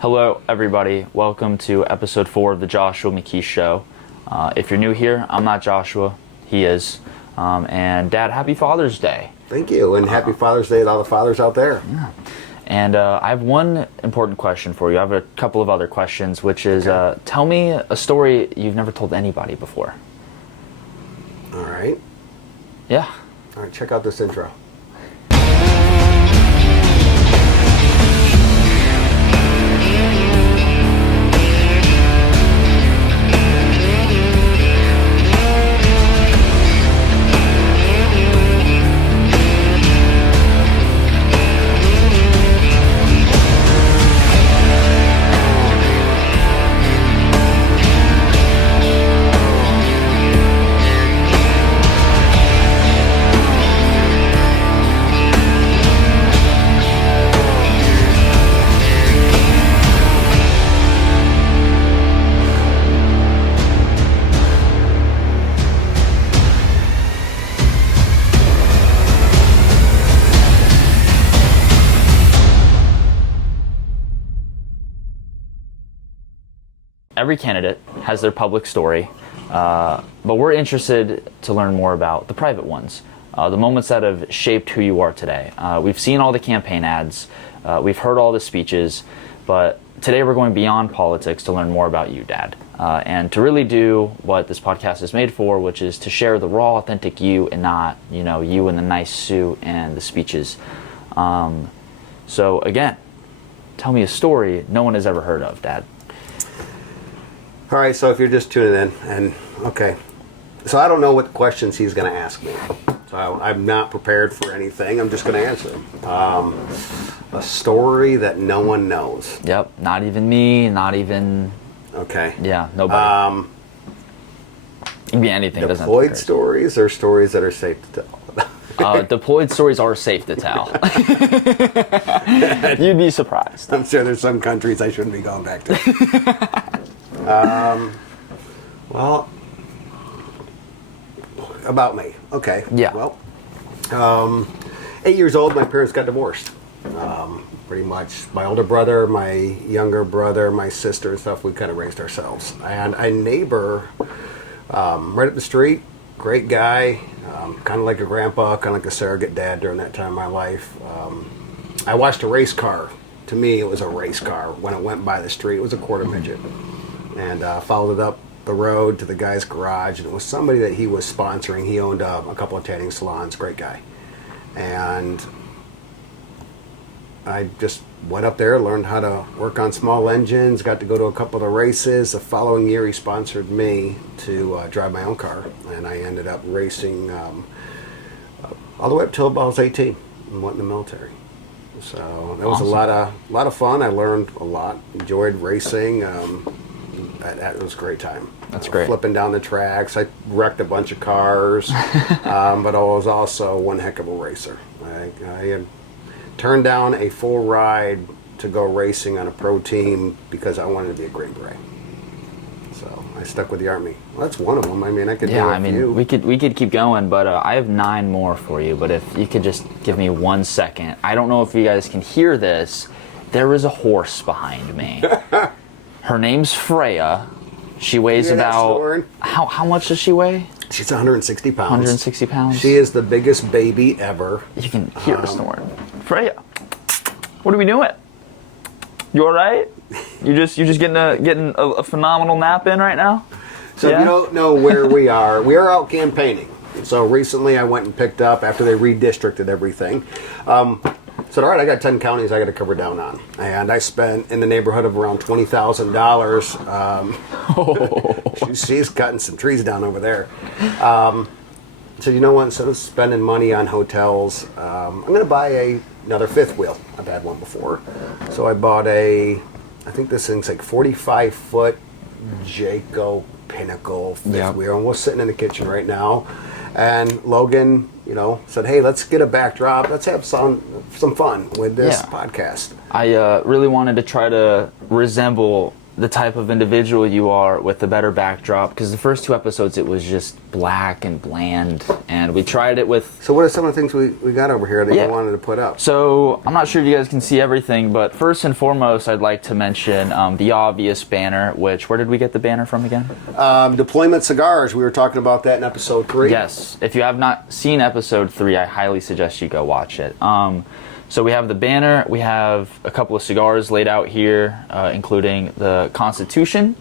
Hello, everybody. Welcome to episode 4 of the Joshua McKee Show. If you're new here, I'm not Joshua. He is. And Dad, happy Father's Day. Thank you, and happy Father's Day to all the fathers out there. Yeah. And I have one important question for you. I have a couple of other questions, which is, tell me a story you've never told anybody before. All right. Yeah. All right, check out this intro. Every candidate has their public story, but we're interested to learn more about the private ones, the moments that have shaped who you are today. We've seen all the campaign ads, we've heard all the speeches, but today we're going beyond politics to learn more about you, Dad, and to really do what this podcast is made for, which is to share the raw, authentic you and not, you in the nice suit and the speeches. So again, tell me a story no one has ever heard of, Dad. All right, so if you're just tuning in, so I don't know what questions he's going to ask me. So I'm not prepared for anything. I'm just going to answer them. A story that no one knows. Yep, not even me, not even... Okay. Yeah, nobody. It can be anything. Deployed stories or stories that are safe to tell? Deployed stories are safe to tell. You'd be surprised. I'm sure there's some countries I shouldn't be going back to. Well, about me. Okay. Yeah. Well, 8 years old, my parents got divorced. Pretty much my older brother, my younger brother, my sister and stuff, we kind of raised ourselves. And a neighbor right up the street, great guy, kind of like a grandpa, kind of like a surrogate dad during that time of my life. I watched a race car. To me, it was a race car. When it went by the street, it was a quarter midget. And followed it up the road to the guy's garage, and it was somebody that he was sponsoring. He owned a couple of tanning salons, great guy. And I just went up there, learned how to work on small engines, got to go to a couple of the races. The following year, he sponsored me to drive my own car, and I ended up racing all the way up till about I was 18 and went in the military. So that was awesome. a lot of fun. I learned a lot, enjoyed racing. It was a great time. That's great. Flipping down the tracks. I wrecked a bunch of cars, but I was also one heck of a racer. I had turned down a full ride to go racing on a pro team because I wanted to be a Green Beret. So I stuck with the Army. Well, that's one of them. I mean, I could do a few. we could keep going, but I have 9 more for you. But if you could just give me 1 second. I don't know if you guys can hear this. There is a horse behind me. Her name's Freya. She weighs about... How much does she weigh? She's 160 pounds. 160 pounds? She is the biggest baby ever. You can hear her snoring. Freya, what are we doing? You all right? You just getting a phenomenal nap in right now? So if you don't know where we are out campaigning. So recently I went and picked up, after they redistricted everything, said, all right, I got 10 counties I got to cover down on. And I spent in the neighborhood of around $20,000. She's cutting some trees down over there. So you know what, instead of spending money on hotels, I'm going to buy another fifth wheel. I've had one before. So I bought I think this thing's like 45-foot Jayco Pinnacle fifth wheel. And we're sitting in the kitchen right now. And Logan, said, hey, let's get a backdrop. Let's have some fun with this podcast. I really wanted to try to resemble the type of individual you are with the better backdrop, because the first 2 episodes it was just black and bland, and we tried it with. So what are some of the things we got over here that you wanted to put up? So I'm not sure if you guys can see everything, but first and foremost I'd like to mention the obvious banner, which, where did we get the banner from again? Deployment Cigars. We were talking about that in episode 3. Yes, if you have not seen episode 3, I highly suggest you go watch it. So we have the banner, we have a couple of cigars laid out here, including the Constitution.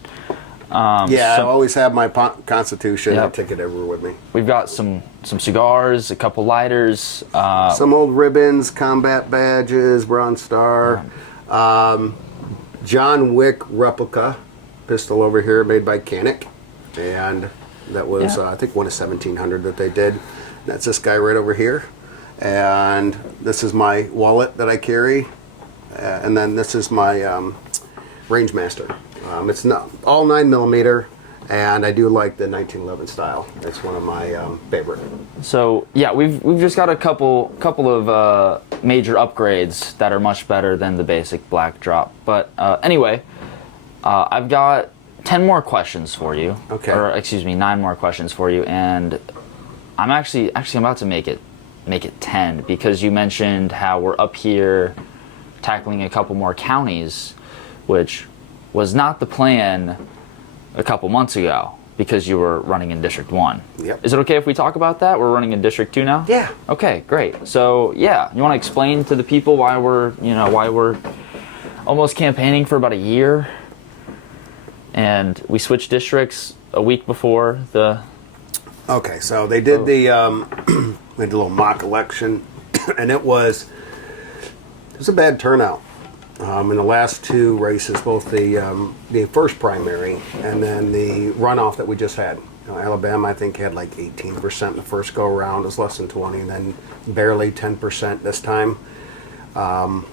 I always have my Constitution. Yep. I take it everywhere with me. We've got some cigars, a couple lighters. Some old ribbons, combat badges, Bronze Star. John Wick replica pistol over here made by Canic. And that was, I think, one of 1,700 that they did. That's this guy right over here. And this is my wallet that I carry, and then this is my Rangemaster. It's not all 9mm, and I do like the 1911 style. It's one of my favorite. So yeah, we've just got a couple of major upgrades that are much better than the basic black drop. But anyway, I've got 10 more questions for you. Okay. Or excuse me, 9 more questions for you, and I'm actually about to make it 10, because you mentioned how we're up here tackling a couple more counties, which was not the plan a couple months ago because you were running in District 1. Yep. Is it okay if we talk about that? We're running in District 2 now? Yeah. Okay, great. So, yeah, you want to explain to the people why we're almost campaigning for about a year, and we switched districts a week before the... Okay, so they did we had a little mock election, and it was a bad turnout in the last 2 races, both the first primary and then the runoff that we just had. Alabama, I think, had like 18% in the first go around. It was less than 20, and then barely 10% this time. That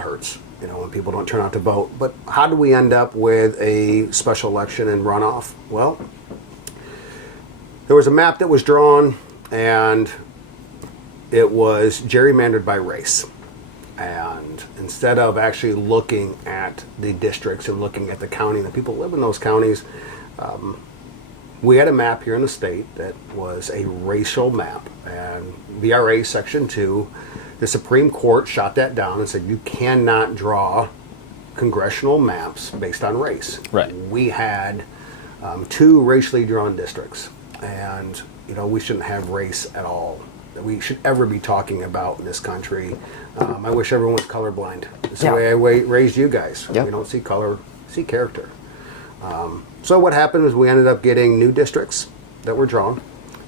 hurts. When people don't turn out to vote. But how do we end up with a special election and runoff? Well, there was a map that was drawn, and it was gerrymandered by race. And instead of actually looking at the districts and looking at the county and the people who live in those counties, we had a map here in the state that was a racial map. And VRA Section 2, the Supreme Court shot that down and said you cannot draw congressional maps based on race. Right. We had 2 racially drawn districts. And, we shouldn't have race at all that we should ever be talking about in this country. I wish everyone was colorblind. It's the way I raised you guys. Yep. We don't see color, see character. So what happened was we ended up getting new districts that were drawn.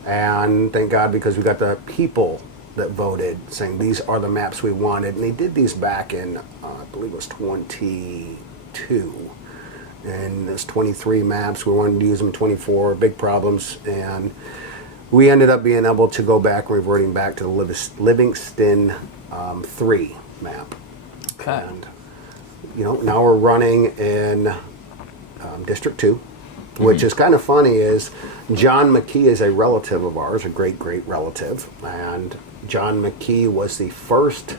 And thank God, because we got the people that voted saying these are the maps we wanted. And they did these back in, I believe it was 22. And there's 23 maps. We wanted to use them 24, big problems. And we ended up being able to go back, reverting back to the Livingston 3 map. Okay. And, now we're running in District 2, which is kind of funny is John McKee is a relative of ours, a great relative. And John McKee was the first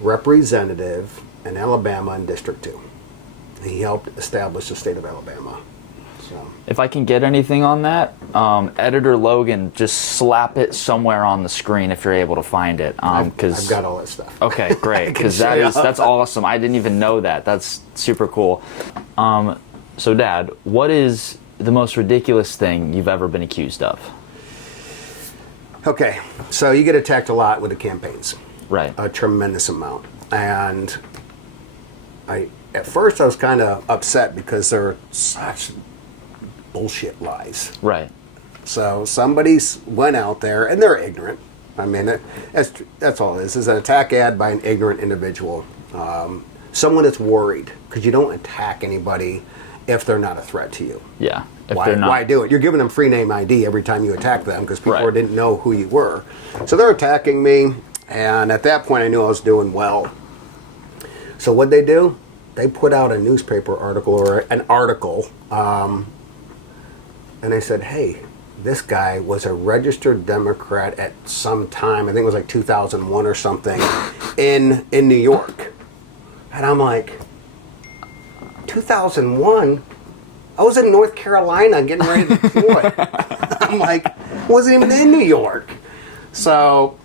representative in Alabama in District 2. He helped establish the state of Alabama. So, if I can get anything on that, Editor Logan, just slap it somewhere on the screen if you're able to find it. I've got all that stuff. Okay, great, because that's awesome. I didn't even know that. That's super cool. So, Dad, what is the most ridiculous thing you've ever been accused of? Okay, so you get attacked a lot with the campaigns. Right. A tremendous amount. And at first I was kind of upset because they're such bullshit lies. Right. So somebody went out there, and they're ignorant. I mean, that's all it is an attack ad by an ignorant individual. Someone that's worried, because you don't attack anybody if they're not a threat to you. Yeah. If Why, they're not. why do it? You're giving them free name ID every time you attack them because people Right. didn't know who you were. So they're attacking me, and at that point I knew I was doing well. So what'd they do? They put out a newspaper article or an article, and they said, hey, this guy was a registered Democrat at some time, I think it was like 2001 or something, in New York. And I'm like, 2001, I was in North Carolina getting ready to deploy. I'm like, wasn't even in New York. So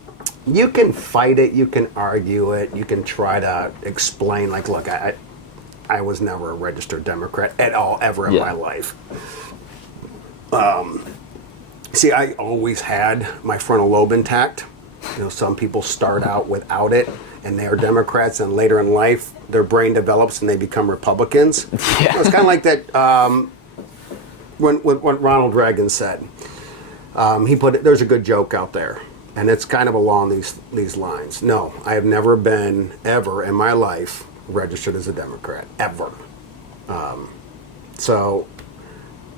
you can fight it, you can argue it, you can try to explain, like, look, I was never a registered Democrat at all, ever in my life. See, I always had my frontal lobe intact. You know, some people start out without it, and they are Democrats, and later in life, their brain develops and they become Republicans. Yeah. It's kind of like that when Ronald Reagan said. There's a good joke out there, and it's kind of along these lines. No, I have never been, ever in my life, registered as a Democrat, ever. So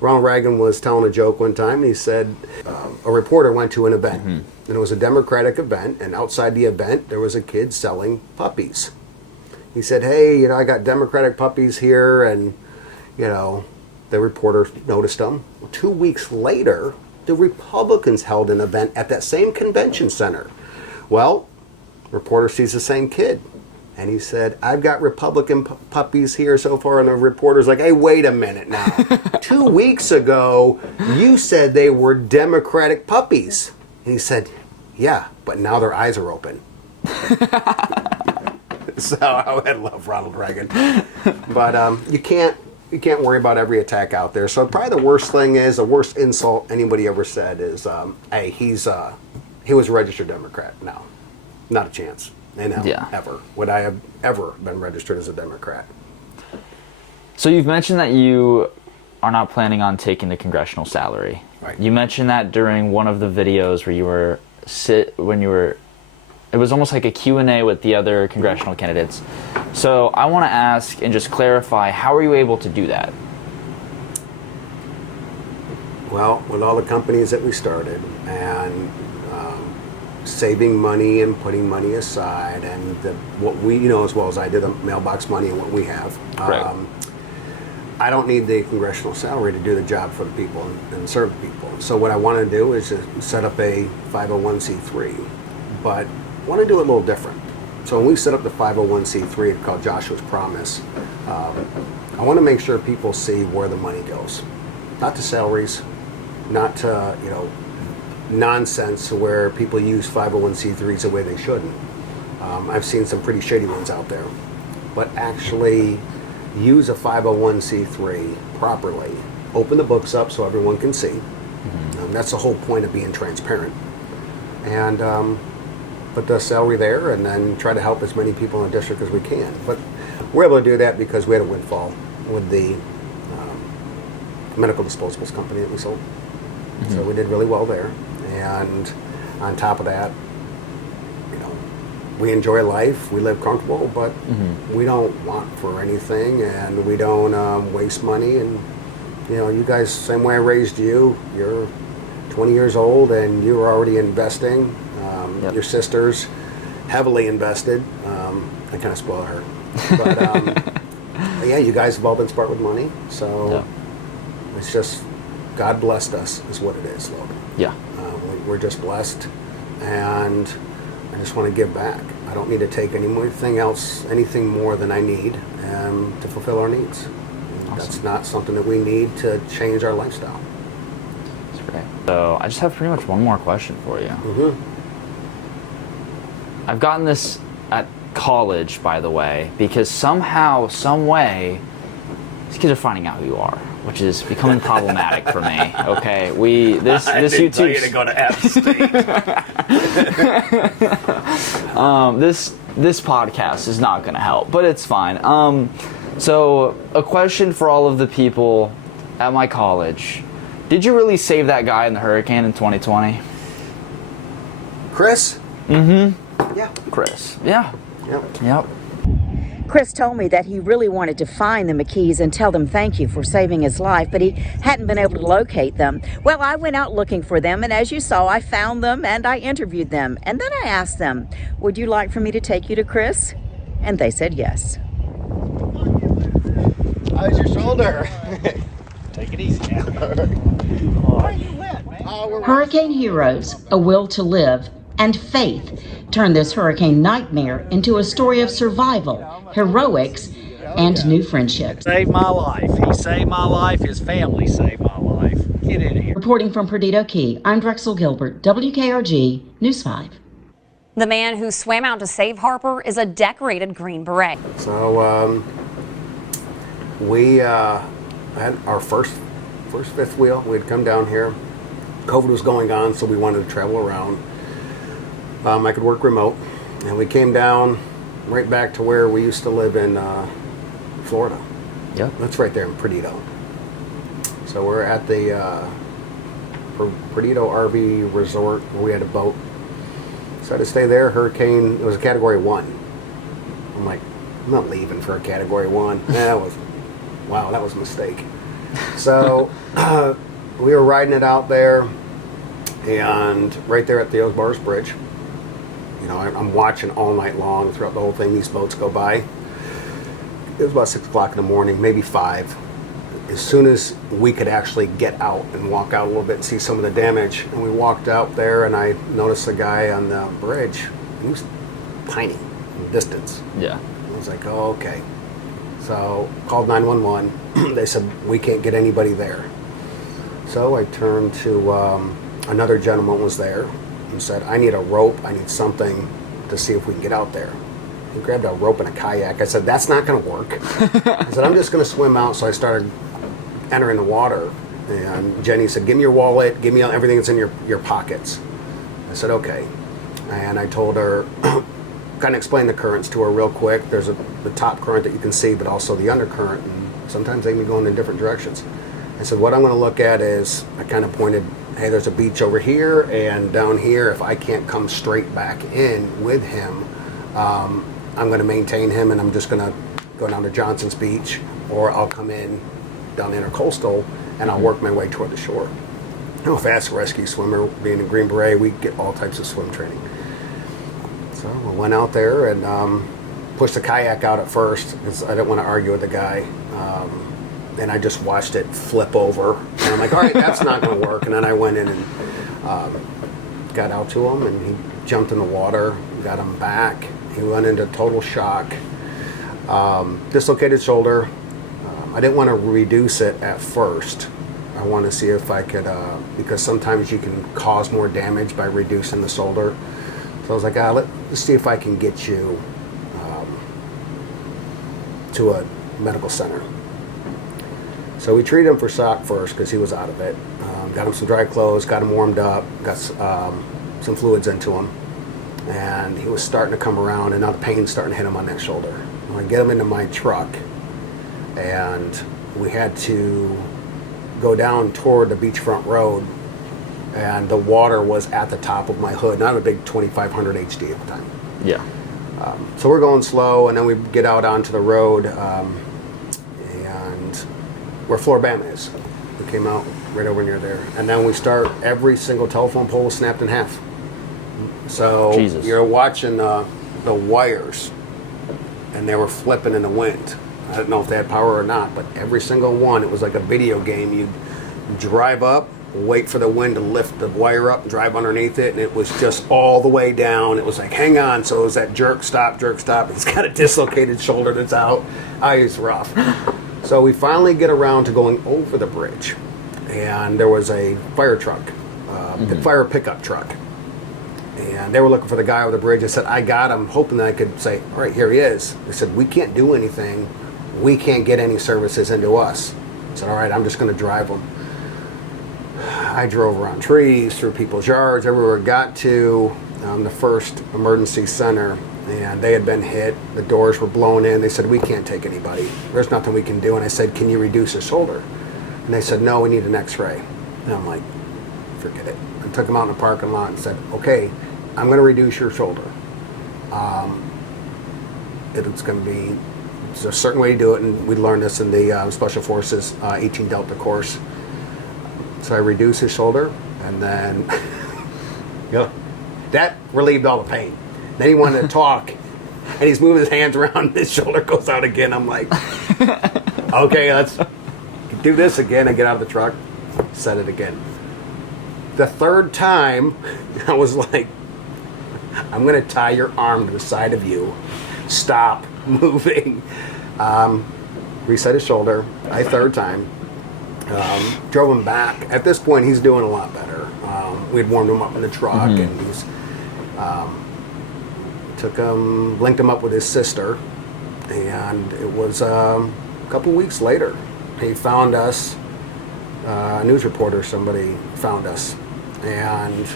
Ronald Reagan was telling a joke one time, and he said a reporter went to an event, and it was a Democratic event, and outside the event, there was a kid selling puppies. He said, hey, you know, I got Democratic puppies here, and, you know, the reporter noticed them. 2 weeks later, the Republicans held an event at that same convention center. Well, reporter sees the same kid, and he said, I've got Republican puppies here so far, and the reporter's like, hey, wait a minute now. 2 weeks ago, you said they were Democratic puppies. And he said, yeah, but now their eyes are open. So I love Ronald Reagan. But you can't worry about every attack out there. So probably the worst thing is, the worst insult anybody ever said is, hey, he was a registered Democrat. No, not a chance. Ever. Would I have ever been registered as a Democrat? So you've mentioned that you are not planning on taking the congressional salary. Right. You mentioned that during one of the videos where it was almost like a Q&A with the other congressional candidates. So I want to ask and just clarify, how are you able to do that? Well, with all the companies that we started, and saving money and putting money aside, and what we, you know, as well as I did, the mailbox money and what we have. Right. I don't need the congressional salary to do the job for the people and serve the people. So what I want to do is to set up a 501c3, but I want to do it a little different. So when we set up the 501c3 called Joshua's Promise, I want to make sure people see where the money goes. Not to salaries, not to, you know, nonsense where people use 501c3s the way they shouldn't. I've seen some pretty shady ones out there. But actually use a 501c3 properly. Open the books up so everyone can see. That's the whole point of being transparent. And put the salary there, and then try to help as many people in the district as we can. But we're able to do that because we had a windfall with the medical disposables company that we sold. So we did really well there. And on top of that, you know, we enjoy life, we live comfortable, but we don't want for anything, and we don't waste money. And, you know, you guys, same way I raised you, you're 20 years old and you're already investing. Your sister's heavily invested. I kind of spoil her. But yeah, you guys have all been smart with money. So it's just, God blessed us is what it is, Logan. Yeah. We're just blessed, and I just want to give back. I don't need to take anything more than I need to fulfill our needs. Awesome. That's not something that we need to change our lifestyle. That's great. So I just have pretty much one more question for you. I've gotten this at college, by the way, because somehow, some way, these kids are finding out who you are, which is becoming problematic for me. Okay, this YouTube. Tell you to go to App State. This podcast is not going to help, but it's fine. So a question for all of the people at my college: did you really save that guy in the hurricane in 2020? Chris? Yeah. Chris. Yeah. Yep. Chris told me that he really wanted to find the McKees and tell them thank you for saving his life, but he hadn't been able to locate them. Well, I went out looking for them, and as you saw, I found them and I interviewed them. And then I asked them, would you like for me to take you to Chris? And they said yes. How's your shoulder? Take it easy now. Where are you at, man? Hurricane heroes, a will to live, and faith turned this hurricane nightmare into a story of survival, heroics, and new friendships. Saved my life. He saved my life. His family saved my life. Get in here. Reporting from Perdido Key, I'm Drexel Gilbert, WKRG News 5. The man who swam out to save Harper is a decorated Green Beret. So we had our first fifth wheel. We'd come down here. COVID was going on, so we wanted to travel around. I could work remote, and we came down right back to where we used to live in Florida. Yep. That's right there in Perdido. So we're at the Perdido RV Resort where we had a boat. So I had to stay there. Hurricane, it was a Category 1. I'm like, I'm not leaving for a Category 1. Wow, that was a mistake. So we were riding it out there, and right there at the Bars Bridge, you know, I'm watching all night long throughout the whole thing. These boats go by. It was about 6 o'clock in the morning, maybe 5. As soon as we could actually get out and walk out a little bit and see some of the damage, and we walked out there, and I noticed a guy on the bridge, and he was tiny in distance. Yeah. I was like, oh, okay. So called 911. They said, we can't get anybody there. So I turned to another gentleman was there and said, I need a rope. I need something to see if we can get out there. He grabbed a rope and a kayak. I said, that's not going to work. I said, I'm just going to swim out. So I started entering the water. And Jenny said, give me your wallet. Give me everything that's in your pockets. I said, okay. And I told her, kind of explained the currents to her real quick. There's the top current that you can see, but also the undercurrent. And sometimes they can be going in different directions. I said, what I'm going to look at is, I kind of pointed, hey, there's a beach over here and down here. If I can't come straight back in with him, I'm going to maintain him, and I'm just going to go down to Johnson's Beach, or I'll come in down the intercoastal, and I'll work my way toward the shore. I'm a fast rescue swimmer. Being a Green Beret, we get all types of swim training. So I went out there and pushed the kayak out at first because I didn't want to argue with the guy. And I just watched it flip over. And I'm like, all right, that's not going to work. And then I went in and got out to him, and he jumped in the water, got him back. He went into total shock. Dislocated shoulder. I didn't want to reduce it at first. I wanted to see if I could, because sometimes you can cause more damage by reducing the shoulder. So I was like, let's see if I can get you to a medical center. So we treated him for shock first because he was out of it. Got him some dry clothes, got him warmed up, got some fluids into him. And he was starting to come around, and now the pain's starting to hit him on that shoulder. I get him into my truck, and we had to go down toward the beachfront road, and the water was at the top of my hood. Not a big 2500 HD at the time. Yeah. So we're going slow, and then we get out onto the road, and where Floribama is. We came out right over near there, and then we start. Every single telephone pole was snapped in half. So Jesus. You're watching the wires, and they were flipping in the wind. I don't know if they had power or not, but every single one, it was like a video game. You'd drive up, wait for the wind to lift the wire up, and drive underneath it, and it was just all the way down. It was like, hang on. So it was that jerk, stop. He's got a dislocated shoulder that's out. It's rough. So we finally get around to going over the bridge, and there was a fire truck, fire pickup truck. And they were looking for the guy over the bridge. I said, I got him, hoping that I could say, all right, here he is. They said, we can't do anything. We can't get any services into us. I said, all right, I'm just going to drive them. I drove around trees, through people's yards, everywhere I got to, the first emergency center, and they had been hit. The doors were blown in. They said, we can't take anybody. There's nothing we can do. And I said, can you reduce his shoulder? And they said, no, we need an x-ray. And I'm like, forget it. I took him out in the parking lot and said, okay, I'm going to reduce your shoulder. It's going to be, there's a certain way to do it, and we learned this in the Special Forces 18 Delta course. So I reduced his shoulder, and then that relieved all the pain. Then he wanted to talk, and he's moving his hands around, and his shoulder goes out again. I'm like, okay, let's do this again. I get out of the truck, set it again. The third time, I was like, I'm going to tie your arm to the side of you. Stop. moving. Reset his shoulder. I third time. Drove him back. At this point, he's doing a lot better. We'd warmed him up in the truck, and he's linked him up with his sister, and it was a couple weeks later. He found us. A news reporter, somebody found us, and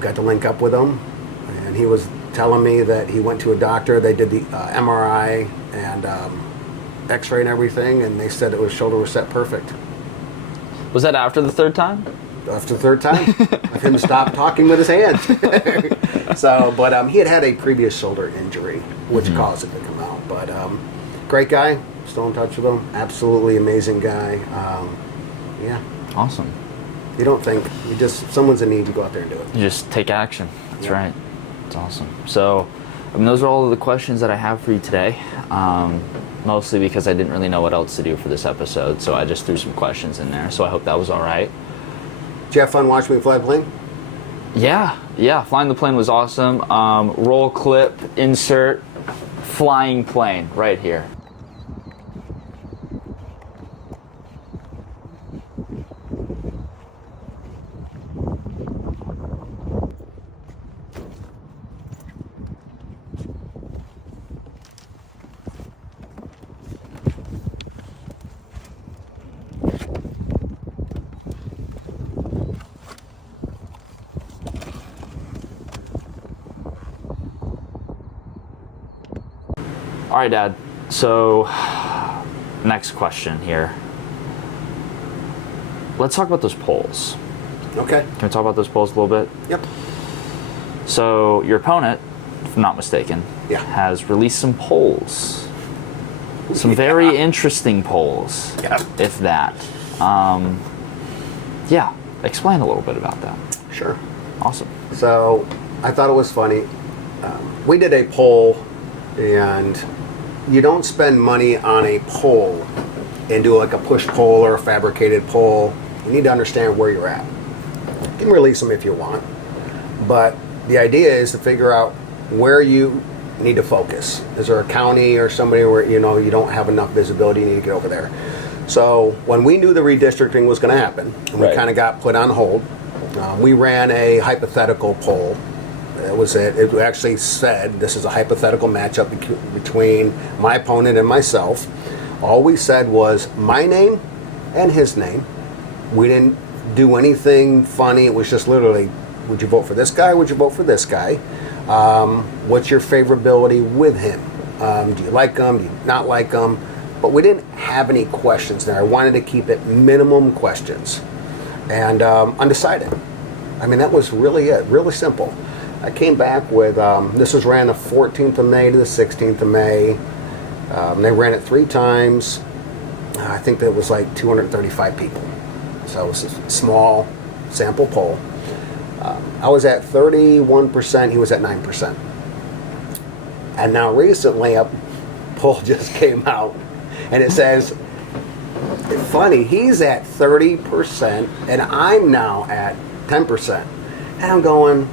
got to link up with him. And he was telling me that he went to a doctor. They did the MRI and X-ray and everything, and they said his shoulder was set perfect. Was that after the third time? After the third time, of him stop talking with his hands. So, but he had a previous shoulder injury, which caused it to come out. But great guy, still in touch with him. Absolutely amazing guy. Yeah. Awesome. You don't think, someone's in need, you go out there and do it. You just take action. That's right. It's awesome. So, those are all of the questions that I have for you today. Mostly because I didn't really know what else to do for this episode, so I just threw some questions in there. So I hope that was all right. Did you have fun watching me fly the plane? Yeah. Flying the plane was awesome. Roll clip, insert, flying plane right here. All right, Dad. So, next question here. Let's talk about those polls. Okay. Can we talk about those polls a little bit? Yep. So, your opponent, if I'm not mistaken, Yeah. has released some polls. Some very interesting polls, Yeah. if that. Yeah, explain a little bit about that. Sure. Awesome. So I thought it was funny. We did a poll, and you don't spend money on a poll and do like a push poll or a fabricated poll. You need to understand where you're at. You can release them if you want, but the idea is to figure out where you need to focus. Is there a county or somebody where you don't have enough visibility, you need to get over there? So when we knew the redistricting was going to happen, and we kind of got put on hold, we ran a hypothetical poll. It actually said this is a hypothetical matchup between my opponent and myself. All we said was my name and his name. We didn't do anything funny. It was just literally, would you vote for this guy? Would you vote for this guy? What's your favorability with him? Do you like him? Do you not like him? But we didn't have any questions there. I wanted to keep it minimum questions. And undecided. I mean, that was really it. Really simple. I came back with, this was ran the 14th of May to the 16th of May. They ran it 3 times. I think that was like 235 people. So it was a small sample poll. I was at 31%, he was at 9%. And now recently a poll just came out, and it says, funny, he's at 30% and I'm now at 10%. And I'm going,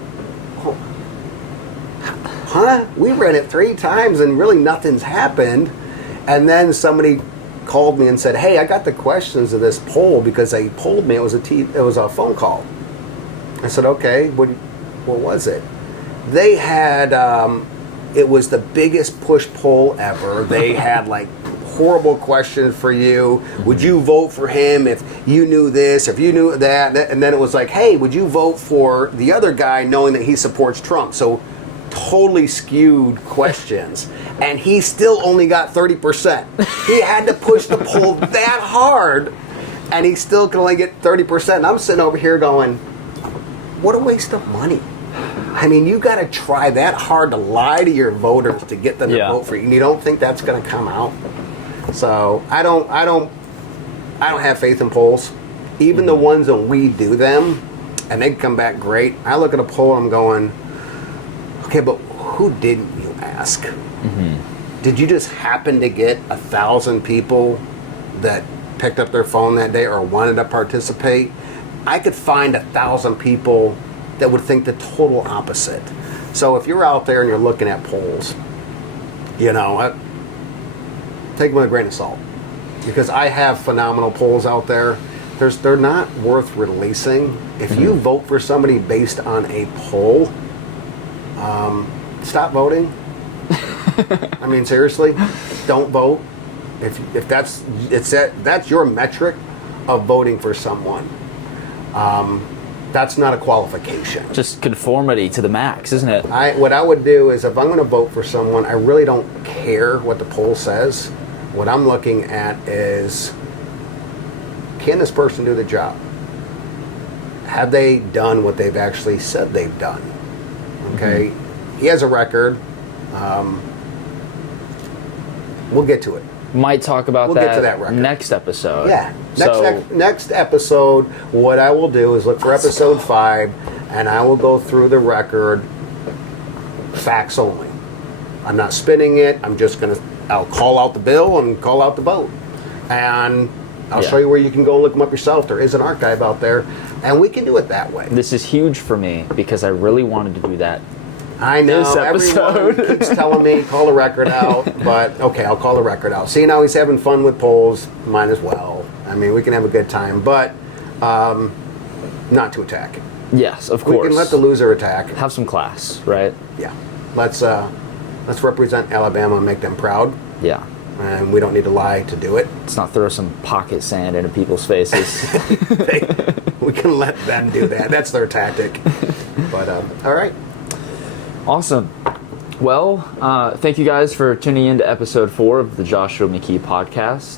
huh? We ran it 3 times and really nothing's happened. And then somebody called me and said, hey, I got the questions of this poll because they polled me. It was a phone call. I said, okay, what was it? They had, it was the biggest push poll ever. They had like horrible questions for you. Would you vote for him if you knew this, if you knew that? And then it was like, hey, would you vote for the other guy knowing that he supports Trump? So totally skewed questions. And he still only got 30%. He had to push the poll that hard, and he still can only get 30%. And I'm sitting over here going, what a waste of money. I mean, you got to try that hard to lie to your voters to get them to vote for you. And you don't think that's going to come out? So I don't have faith in polls. Even the ones that we do them, and they come back great. I look at a poll and I'm going, okay, but who didn't you ask? Mm-hmm. Did you just happen to get 1,000 people that picked up their phone that day or wanted to participate? I could find 1,000 people that would think the total opposite. So if you're out there and you're looking at polls, you know, take them with a grain of salt, because I have phenomenal polls out there. They're not worth releasing. If you vote for somebody based on a poll, stop voting. I mean, seriously, don't vote. If that's your metric of voting for someone, that's not a qualification. Just conformity to the max, isn't it? What I would do is, if I'm going to vote for someone, I really don't care what the poll says. What I'm looking at is, can this person do the job? Have they done what they've actually said they've done? Okay, he has a record. We'll get to it. Might talk about We'll get to that record. next episode. Yeah. So, Next episode, what I will do is look for episode 5, and I will go through the record, facts only. I'm not spinning it. I'll call out the bill and call out the vote. And I'll show you where you can go look them up yourself. There is an archive out there, and we can do it that way. this is huge for me because I really wanted to do that. I know, This episode. everyone keeps telling me, call the record out, but okay, I'll call the record out. See, now he's having fun with polls, might as well. I mean, we can have a good time, but not to attack. Yes, of course. We can let the loser attack. Have some class, right? Yeah. Let's represent Alabama and make them proud, Yeah. and we don't need to lie to do it. Let's not throw some pocket sand into people's faces. We can let them do that. That's their tactic. But, all right. Awesome. Well, thank you guys for tuning in to episode 4 of the Joshua McKee podcast.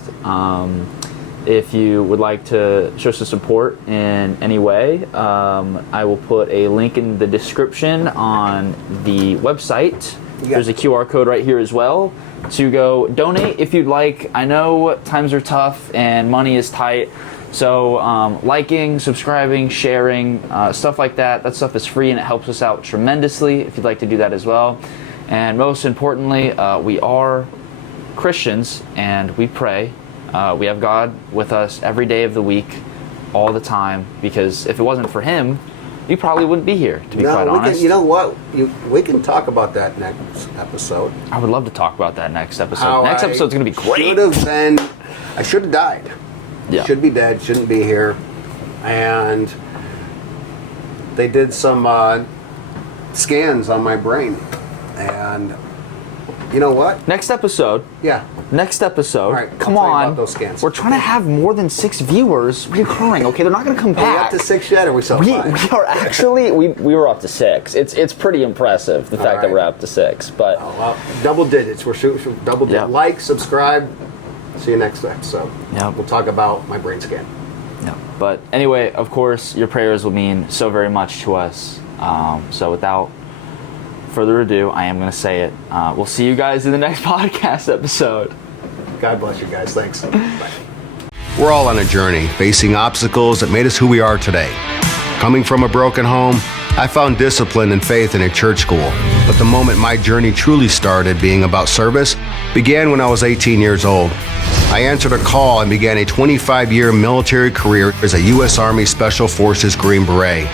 If you would like to show some support in any way, I will put a link in the description on the website. Yeah. There's a QR code right here as well to go donate if you'd like. I know times are tough and money is tight. So liking, subscribing, sharing, stuff like that stuff is free and it helps us out tremendously if you'd like to do that as well. And most importantly, we are Christians and we pray. We have God with us every day of the week, all the time, because if it wasn't for Him, we probably wouldn't be here, to be quite honest. You know what? We can talk about that next episode. I would love to talk about that next episode. Next episode's going to be great. I should have died. Yeah. Should be dead, shouldn't be here. And they did some scans on my brain. And you know what? Next episode. Yeah. Next episode. All right, Come I'll tell you on. about those scans. We're trying to have more than 6 viewers recurring. Okay, they're not going to come Are we back. up to 6 yet, or are we still We 5? are actually we were up to 6. It's pretty impressive the fact that right. we're up to 6. But Oh, well, double digits. We're shooting double digits. Yeah. Like, subscribe. See you next episode. Yeah. We'll talk about my brain scan. yeah. But anyway, of course, your prayers will mean so very much to us. So without further ado, I am going to say it. We'll see you guys in the next podcast episode. God bless you guys. Thanks. Bye. We're all on a journey, facing obstacles that made us who we are today. Coming from a broken home, I found discipline and faith in a church school. But the moment my journey truly started being about service began when I was 18 years old. I answered a call and began a 25-year military career as a U.S. Army Special Forces Green Beret.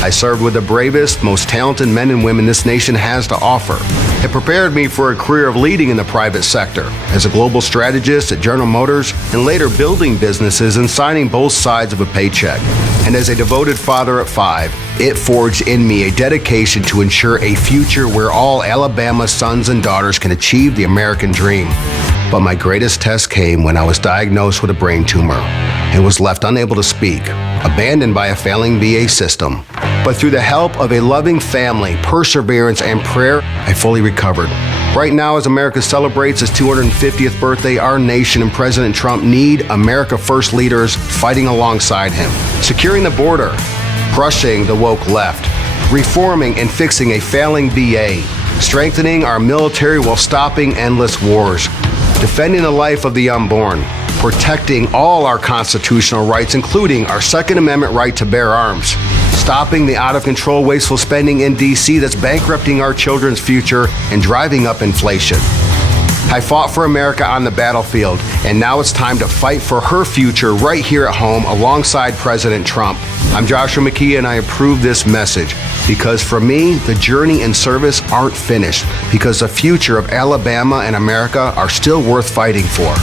I served with the bravest, most talented men and women this nation has to offer. It prepared me for a career of leading in the private sector, as a global strategist at General Motors, and later building businesses and signing both sides of a paycheck. And as a devoted father at 5, it forged in me a dedication to ensure a future where all Alabama sons and daughters can achieve the American dream. But my greatest test came when I was diagnosed with a brain tumor and was left unable to speak, abandoned by a failing VA system. But through the help of a loving family, perseverance, and prayer, I fully recovered. Right now, as America celebrates its 250th birthday, our nation and President Trump need America First leaders fighting alongside him, securing the border, crushing the woke left, reforming and fixing a failing VA, strengthening our military while stopping endless wars, defending the life of the unborn, protecting all our constitutional rights, including our Second Amendment right to bear arms, stopping the out-of-control wasteful spending in D.C. that's bankrupting our children's future and driving up inflation. I fought for America on the battlefield, and now it's time to fight for her future right here at home alongside President Trump. I'm Joshua McKee, and I approve this message. Because for me, the journey and service aren't finished, because the future of Alabama and America are still worth fighting for.